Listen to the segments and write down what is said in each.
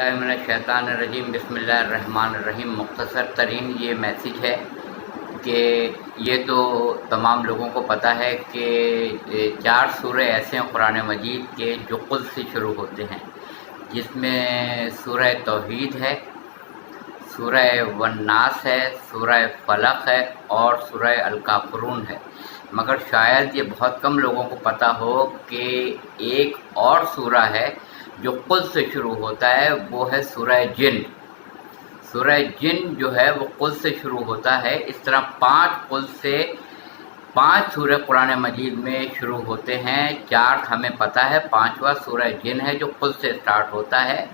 बिस्मिल्लाहिर्रहमानिर्रहीम बिस्मिल्लाहिर्रहमानिर्रहीम। मुख्तसर तरीन ये मैसेज है कि ये तो तमाम लोगों को पता है कि 4 सूरह ऐसे हैं कुरान मजीद के जो कुल से शुरू होते हैं, जिसमें सूरह तौहीद है, सूरह वन्नास है, सूरह फलक है और सूरह अल-काफ़िरून है। मगर शायद ये बहुत कम लोगों को पता हो कि एक और सूरह है जो कुल से शुरू होता है, वो है सूरह जिन। सूरह जिन जो है वो कुल से शुरू होता है। इस तरह 5 सूरह कुरान मजीद में शुरू होते हैं। 4 हमें पता है, 5वां सूरह जिन है जो कुल से स्टार्ट होता है।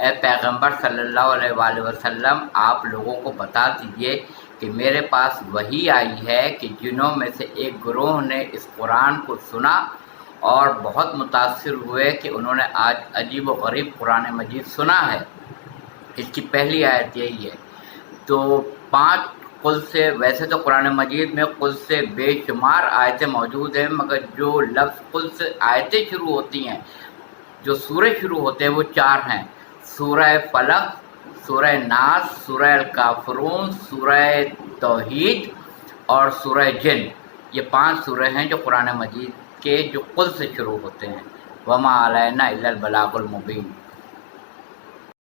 ए पैगंबर सल्लल्लाहु अलैहि वसल्लम, आप लोगों को बता दीजिए कि मेरे पास वही आई है कि जिनों में से एक ग्रोह ने इस कुरान को सुना और बहुत मुतासिर हुए कि उन्होंने आज अजीब व गरीब कुरान मजीद सुना है। इसकी पहली आयत यही है। तो 5 कुल से, वैसे तो कुरान मजीद में कुल से बेशुमार आयतें मौजूद हैं, मगर जो लफ्ज़ कुल से आयतें शुरू होती हैं, जो सूरह शुरू होते हैं, वो 4 हैं। सूरह फलक, सूरह नास, सूरह अल-काफ़िरून, सूरह तौहीद और सूरह जिन। ये 5 सूरह हैं जो कुरान मजीद के जो कुल से शुरू होते हैं। वमा अलैना इल्लल बलागुल मुबीन।